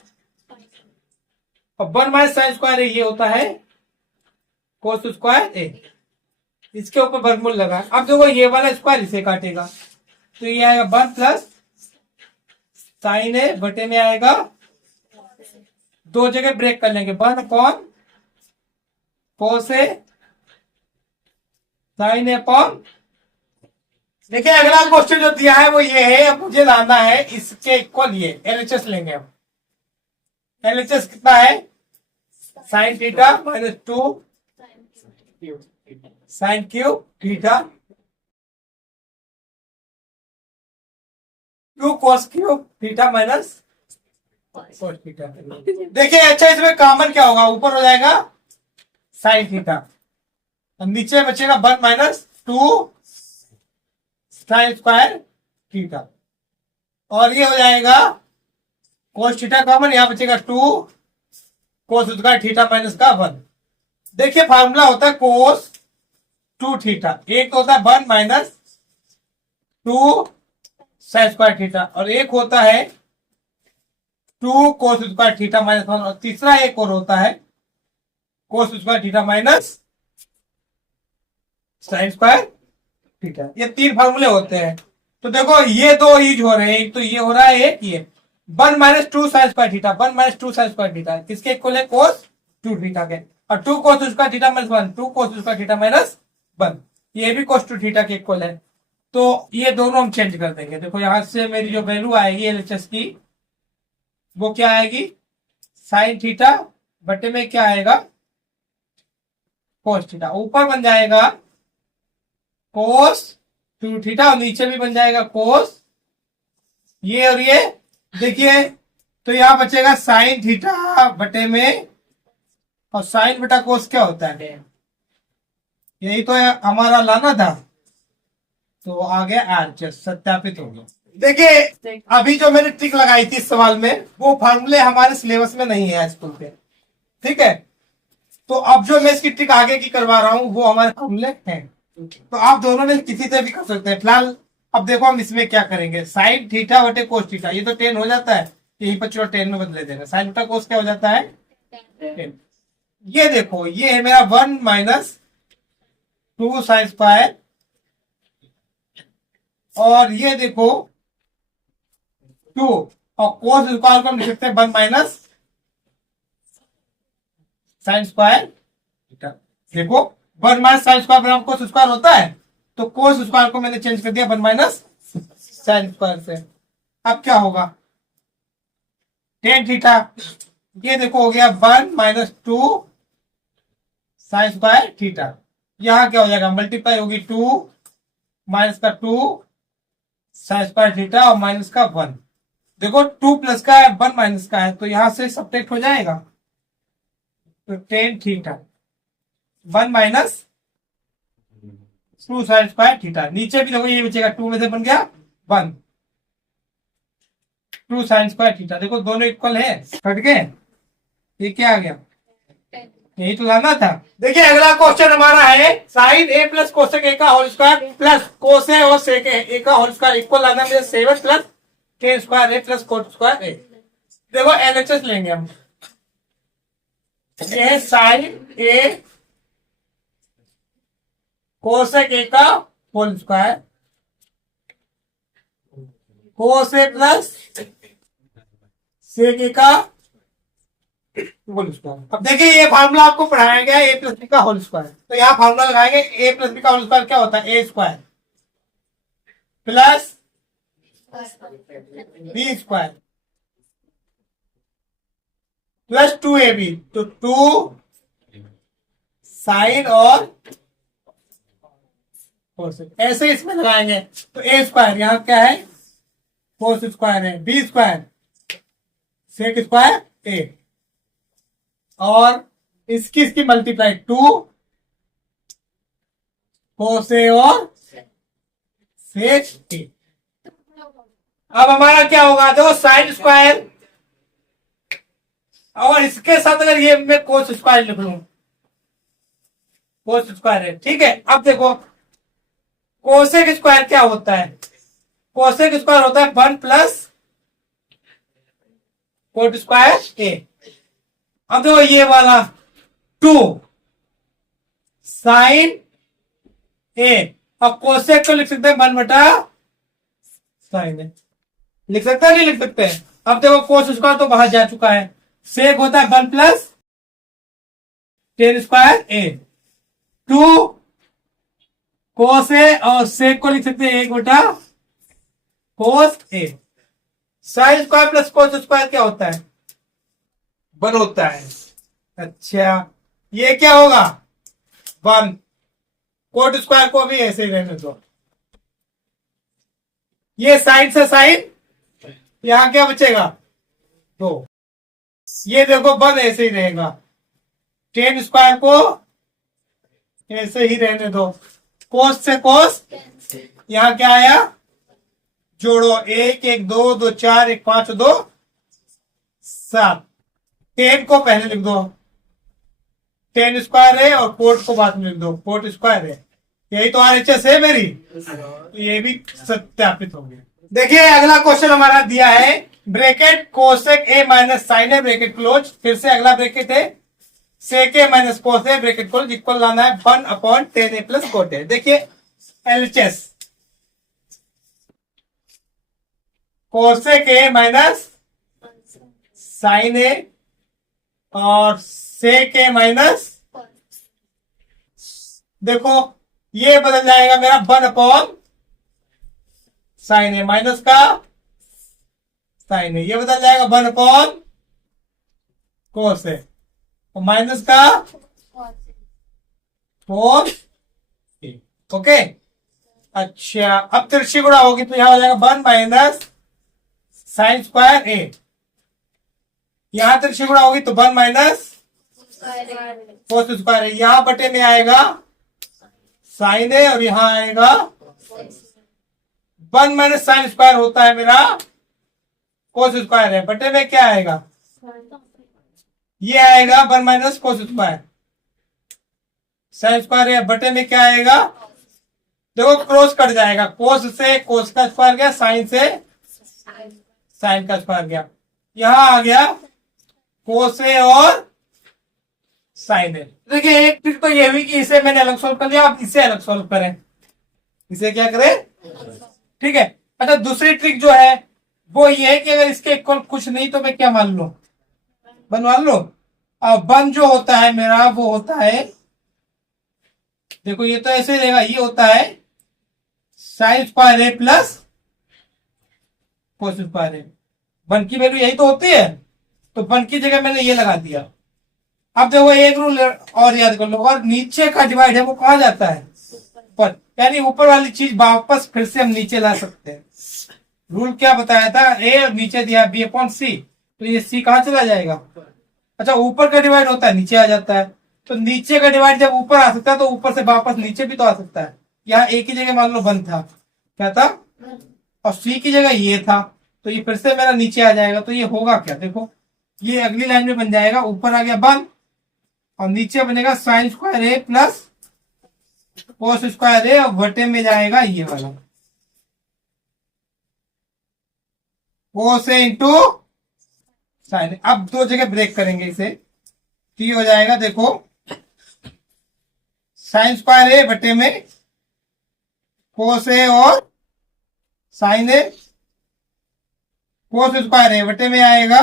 और 1 माइनस साइन स्क्वायर ए, ये होता है कोस स्क्वायर ए, इसके ऊपर वर्गमूल लगा। अब देखो ये वाला स्क्वायर इसे काटेगा तो ये आएगा 1 प्लस साइन ए बटे में आएगा, दो जगह ब्रेक कर लेंगे, 1 upon cos A sign A upon. देखिए अगला क्वेश्चन जो दिया है वो ये है, अब मुझे लाना है इसके इक्वल ये एलएचएस लेंगे हम। एलएचएस कितना है? Sine theta minus 2 sine cube theta 2 cos cube theta minus cos theta. देखिए अच्छा इसमें कॉमन क्या होगा, ऊपर हो जाएगा साइन थीटा और नीचे बचेगा 1 माइनस 2 साइन स्क्वायर थीटा और ये हो जाएगा कोस थीटा कॉमन, यहाँ बचेगा 2 कोस स्क्वायर थीटा माइनस का 1। देखिए फार्मूला होता है कोस 2 थीटा, एक होता है 1 माइनस 2 साइन स्क्वायर थीटा और एक होता है 2 कोस स्क्वायर थीटा माइनस 1 और तीसरा एक और होता है cos square theta minus sine square theta. ये 3 फार्मूले होते हैं। तो देखो ये दो यूज हो रहे हैं, एक तो ये हो रहा है, एक ये 1 minus 2 sine square theta, 1 minus 2 sine square theta किसके इक्वल है, कोस 2 थीटा के, और 2 cos square theta minus 1 2 cos square theta minus 1 ये भी कोस 2 थीटा के इक्वल है। तो ये दोनों हम चेंज कर देंगे। देखो यहां से मेरी जो वैल्यू आएगी एलएचएस की वो क्या आएगी, साइन थीटा बटे में क्या आएगा, कोस थीटा, ऊपर बन जाएगा कोस 2 थीटा और नीचे भी बन जाएगा कोस ये और ये। देखिए तो यहां बचेगा साइन थीटा बटे में, और साइन बटा कोस क्या होता है, यही तो हमारा लाना था, तो आ गया आरएचएस, सत्यापित हो गया। देखिए अभी जो मैंने ट्रिक लगाई थी इस सवाल में वो फार्मूले हमारे सिलेबस में नहीं है स्कूल पे, ठीक है। तो अब जो मैं इसकी ट्रिक आगे की करवा रहा हूं वो हमारे फार्मूले हैं, तो आप दोनों में किसी से भी कर सकते हैं। फिलहाल अब देखो हम इसमें क्या करेंगे, साइन थीटा बटे कोस थीटा, ये तो 10 हो जाता है, यही पर चलो 10 में बदले देंगे, साइन बटा कोस क्या हो जाता है 10। ये देखो ये है मेरा 1 माइनस 2 साइन स्क्वायर और ये देखो 2 और कोस स्क्वायर को हम लिख सकते हैं 1 माइनस साइन स्क्वायर थीटा। देखो 1 माइनस साइन स्क्वायर बराबर कोस स्क्वायर होता है, तो कोस स्क्वायर को मैंने चेंज कर दिया 1 माइनस साइन स्क्वायर से। अब क्या होगा, टेन थीटा, ये देखो हो गया 1 माइनस 2 साइन स्क्वायर थीटा, यहां क्या हो जाएगा मल्टीप्लाई होगी 2 माइनस का 2 साइन स्क्वायर थीटा और माइनस का 1। देखो 2 प्लस का है 1 माइनस का है, तो यहां से सब्ट्रैक्ट हो जाएगा, तो ten theta 1 minus 2 sine square theta, नीचे भी देखो ये बचेगा 2 में से बन गया 1 2 साइन स्क्वायर थीटा। देखो दोनों इक्वल है, कट गए, ये क्या आ गया, यही तो लाना था। देखिए अगला क्वेश्चन हमारा है साइन ए प्लस कोसेक ए का होल स्क्वायर प्लस कोस ए और सेक ए का होल स्क्वायर इक्वल लाना मुझे 7 plus tan square A plus coat square ए। देखो एलएचएस लेंगे हम, ये है साइन ए कोसेक ए का होल स्क्वायर कोस ए प्लस सेक ए का होल स्क्वायर। अब देखिए ये फार्मूला आपको पढ़ाया गया है ए प्लस बी का होल स्क्वायर, तो यहाँ फार्मूला लगाएंगे ए प्लस बी का होल स्क्वायर क्या होता है, ए square plus B square plus 2ab, तो 2 साइन और ऐसे इसमें लगाएंगे, तो ए स्क्वायर यहाँ क्या है कोस स्क्वायर है, बी स्क्वायर सेक स्क्वायर ए और इसकी मल्टीप्लाई 2 कोस ए और सेक ए। अब हमारा क्या होगा, देखो साइन स्क्वायर और इसके साथ अगर ये मैं कोस स्क्वायर लिख लूं, कोस स्क्वायर है, ठीक है। अब देखो कोसेक स्क्वायर क्या होता है, कोसेक स्क्वायर होता है 1 प्लस कोट स्क्वायर ए। अब देखो ये वाला 2 साइन ए और कोसेक को लिख सकते हैं 1 बटा साइन ए, लिख सकते हैं नहीं लिख सकते हैं। अब देखो कोस स्क्वायर तो बाहर जा चुका है, सेक होता है 1 plus tan square A, 2 cos ए और सेक को लिख सकते हैं 1 बटा cos A. Sine square plus cos square क्या होता है 1 होता है। अच्छा ये क्या होगा 1, कोट स्क्वायर को भी ऐसे ही रहने दो, ये साइन से साइन, यहां क्या बचेगा 2। ये देखो वन ऐसे ही रहेगा, टेन स्क्वायर को ऐसे ही रहने दो, कोस से कोस, यहाँ क्या आया, जोड़ो, एक एक दो, दो चार, एक पांच, दो सात। टेन को पहले लिख दो, टेन स्क्वायर है, और कोट को बाद में लिख दो, कोट स्क्वायर है। यही तो RHS है मेरी, तो ये भी सत्यापित हो गया। देखिए अगला क्वेश्चन हमारा दिया है, bracket cosec A minus sine A bracket close, फिर से अगला ब्रैकेट है sec A minus cos A bracket close, equal लाना है 1/10 ए प्लस कोट ए। देखिए LHS, cosec A minus sine A और सेक ए माइनस, देखो ये बदल जाएगा मेरा 1/sin ए, माइनस का साइन ए, ये बदल जाएगा 1/cos ए, और माइनस का cos ए। ओके, अच्छा अब तिरछी गुणा होगी तो यहां हो जाएगा 1 माइनस साइन स्क्वायर ए, यहां तिरछी गुणा होगी तो 1 माइनस कोस स्क्वायर ए, यहां बटे में आएगा साइन ए और यहां आएगा 1 माइनस साइन स्क्वायर होता है मेरा कोस स्क्वायर है, बटे में क्या आएगा, ये आएगा 1 minus cos square, sine square है, बटे में क्या आएगा, देखो क्रॉस कट जाएगा, कोस से कोस का स्क्वायर गया, साइन से साइन का स्क्वायर गया, यहां आ गया कोस ए और साइन है। देखिए एक ट्रिक तो ये हुई कि इसे मैंने अलग सोल्व कर लिया, आप इसे अलग सोल्व करें, इसे क्या करें, ठीक है। अच्छा दूसरी ट्रिक जो है वो ये है कि अगर इसके इक्वल कुछ नहीं तो मैं क्या मान लू, बनवा लो। अब वन जो होता है मेरा वो होता है, देखो ये तो ऐसे रहेगा, ये होता है sign square A plus cos square A, one की वैल्यू यही तो होती है, तो वन की जगह मैंने ये लगा दिया। अब देखो एक रूल और याद कर लो, और नीचे का डिवाइड है वो कहां जाता है, ऊपर, यानी ऊपर वाली चीज वापस फिर से हम नीचे ला सकते हैं। रूल क्या बताया था, ए और नीचे दिया B/C, तो ये C कहां चला जाएगा, अच्छा ऊपर का डिवाइड होता है नीचे आ जाता है, तो नीचे का डिवाइड जब ऊपर आ सकता है तो ऊपर से वापस नीचे भी तो आ सकता है। यहाँ A की जगह मान लो 1 था, क्या था, और C की जगह ये था, तो ये फिर से मेरा नीचे आ जाएगा, तो ये होगा क्या, देखो ये अगली लाइन में बन जाएगा, ऊपर आ गया 1 और नीचे बनेगा sign square A plus cos square ए, और बटे में जाएगा ये वाला कोस ए इंटू साइन। अब दो जगह ब्रेक करेंगे इसे, तो ये हो जाएगा, देखो साइन स्क्वायर ए बटे में कोस ए और साइन ए, कोस स्क्वायर ए बटे में आएगा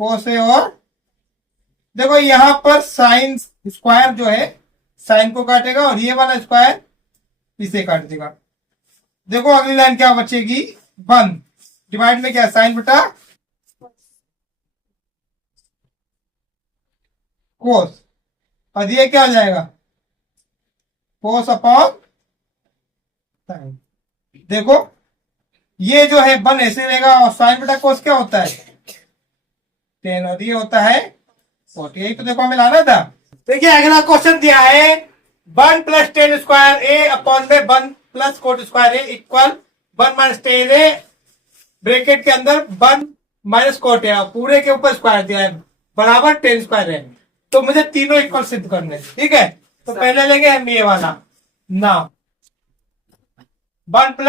कोस ए, और देखो यहां पर साइन स्क्वायर जो है साइन को काटेगा और ये वाला स्क्वायर इसे काट देगा। देखो अगली लाइन क्या बचेगी, 1 डिवाइड में क्या, साइन बटा कोस, और ये क्या हो जाएगा, कोस अपॉन साइन। देखो ये जो है 1 ऐसे रहेगा, और साइन बटा कोस क्या होता है 10, और ये होता है 40, यही तो देखो हमें लाना था। देखिए अगला क्वेश्चन दिया है 1 + 10 स्क्वायर ए अपॉन में 1 + coat square A equal 1 - 10 A bracket के अंदर 1 - कोट ए, पूरे के ऊपर स्क्वायर दिया है बराबर 10 स्क्वायर है, तो मुझे तीनों इक्वल सिद्ध करने, ठीक है। तो पहले लेंगे हम ये वाला ना, 1 +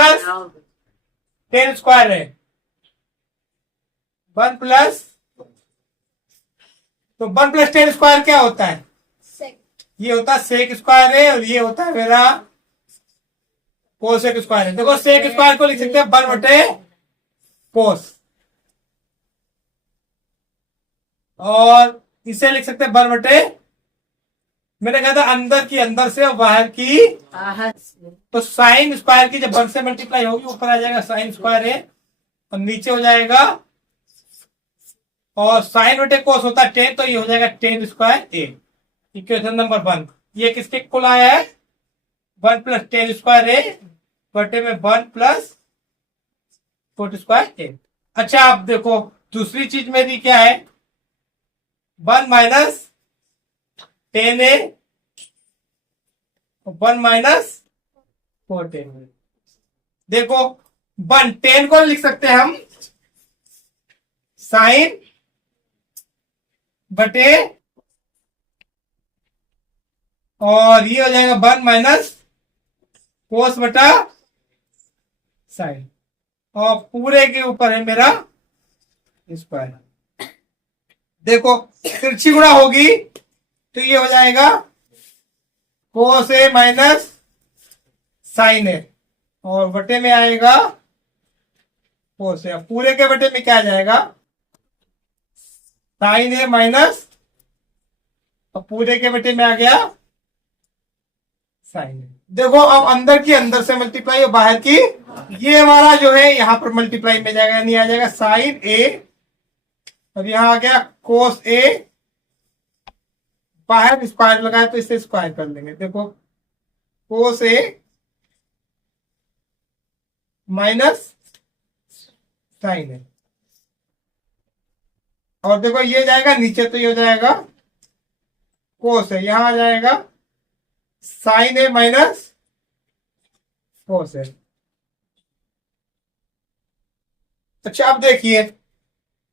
10 स्क्वायर है, 1 प्लस, तो 1 + 10 स्क्वायर क्या होता है, ये होता है सेक स्क्वायर है, और ये होता है मेरा कोसेक स्क्वायर है। देखो सेक स्क्वायर को लिख सकते हैं 1/कोस, और इसे लिख सकते हैं 1/, मैंने कहा था अंदर की अंदर से और बाहर की, तो साइन स्क्वायर की जब 1 से मल्टीप्लाई होगी ऊपर आ जाएगा साइन स्क्वायर है, और नीचे हो जाएगा, और साइन बटे कोस होता है 10, तो ये हो जाएगा 10 स्क्वायर ए। इक्वेशन नंबर 1, ये किसके इक्वल आया है, 1 + 10 स्क्वायर ए बटे में 1 + कोट स्क्वायर ए। अच्छा आप देखो दूसरी चीज मेरी क्या है, 1 माइनस 10a 1 माइनस 410। देखो 10 को लिख सकते हैं हम साइन बटे, और ये हो जाएगा 1 माइनस कोस बटा साइन, और पूरे के ऊपर है मेरा स्क्वायर। देखो तिरछी गुणा होगी तो ये हो जाएगा कोस ए माइनस साइन ए, और बटे में आएगा कोस ए। पूरे के बटे में क्या आ जाएगा, साइन ए माइनस, और पूरे के बटे में आ गया साइन ए। देखो अब अंदर की अंदर से मल्टीप्लाई और बाहर की, ये हमारा जो है यहां पर मल्टीप्लाई में जाएगा, नहीं आ जाएगा साइन ए, और यहां आ गया कोस ए, बाहर स्क्वायर लगाए तो इसे स्क्वायर कर लेंगे। देखो कोस ए माइनस साइन ए, और देखो ये जाएगा नीचे तो ये हो जाएगा कोस ए, यहां आ जाएगा साइन ए माइनस कोस ए। अच्छा अब देखिए,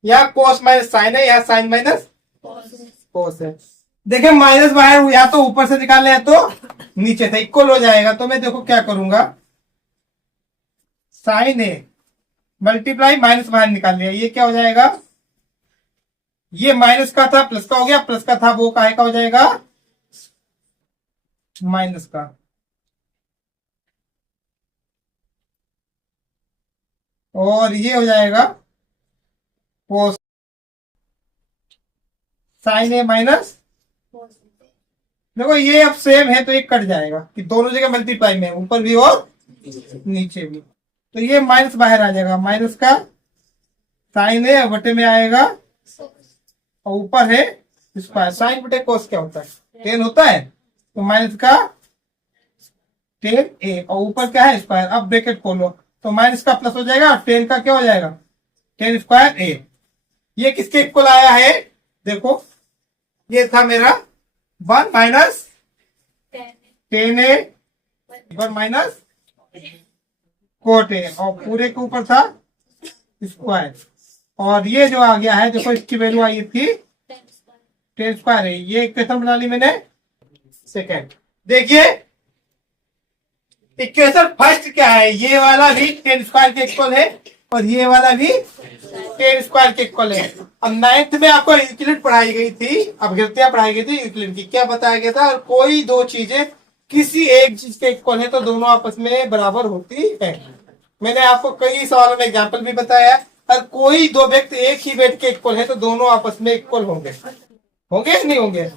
यहां कोस माइनस साइन है, यहां साइन माइनस कोस है। देखिए माइनस बाहर या तो ऊपर से निकालना है तो नीचे से इक्वल हो जाएगा। तो मैं देखो क्या करूंगा, साइन ए मल्टीप्लाई माइनस बाहर निकाल लिया, ये क्या हो जाएगा, ये माइनस का था प्लस का हो गया, प्लस का था वो काहे का हो जाएगा माइनस का, और ये हो जाएगा कोस साइन ए माइनस। देखो ये अब सेम है तो ये कट जाएगा कि दोनों जगह मल्टीप्लाई में, ऊपर भी और नीचे भी, तो ये माइनस बाहर आ जाएगा, माइनस का साइन ए बटे में आएगा, और ऊपर है स्क्वायर। साइन बटे कोस क्या होता है, 10 होता है, तो माइनस का 10a, और ऊपर क्या है स्क्वायर। अब ब्रैकेट खोलो तो माइनस का प्लस हो जाएगा, 10 का क्या हो जाएगा 10 स्क्वायर a। ये किसके इक्वल आया है, देखो ये था मेरा 1 minus 10a 1 minus cot A, और पूरे के ऊपर था स्क्वायर, और ये जो आ गया है देखो इसकी वैल्यू आई थी 10 स्क्वायर है। ये इक्वेशन बना ली मैंने सेकेंड। देखिए इक्वेशन फर्स्ट क्या है, ये वाला भी 10 स्क्वायर के इक्वल है, और ये वाला भी 10 स्क्वायर के इक्वल है। अब 9th में आपको यूक्लिड पढ़ाई गई थी, अपघृत्या पढ़ाई गई थी यूक्लिड की, क्या बताया गया था, और कोई दो चीजें किसी एक चीज के इक्वल है तो दोनों आपस में बराबर होती है। मैंने आपको कई सवालों में एग्जाम्पल भी बताया, और कोई दो व्यक्ति एक ही वेट के इक्वल है तो दोनों आपस में इक्वल होंगे, होंगे नहीं होंगे।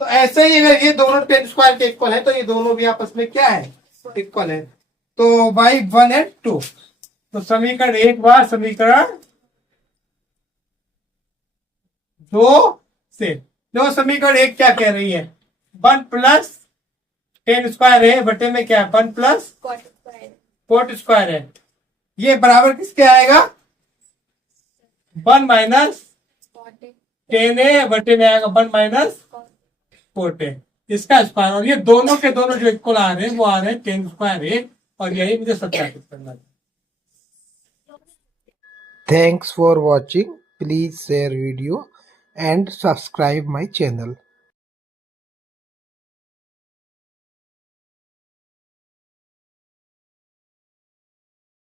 तो ऐसे ही अगर ये दोनों 10 स्क्वायर के इक्वल है तो ये दोनों भी आपस में क्या है, इक्वल है। तो बाई 1 एंड 2, तो समीकरण 1 बार समीकरण 2 से, जो समीकरण 1 क्या कह रही है, 1 प्लस 10 स्क्वायर है बटे में क्या है 1 प्लस कोट स्क्वायर है, ये बराबर किसके आएगा 1 माइनस 10a बटे में आएगा 1 माइनस कोट ए, इसका स्क्वायर। और ये दोनों के दोनों जो इक्वल आ रहे हैं वो आ रहे हैं 10 स्क्वायर है, और यही मुझे सत्यापित करना है। Thanks for watching. Please share video and subscribe my channel.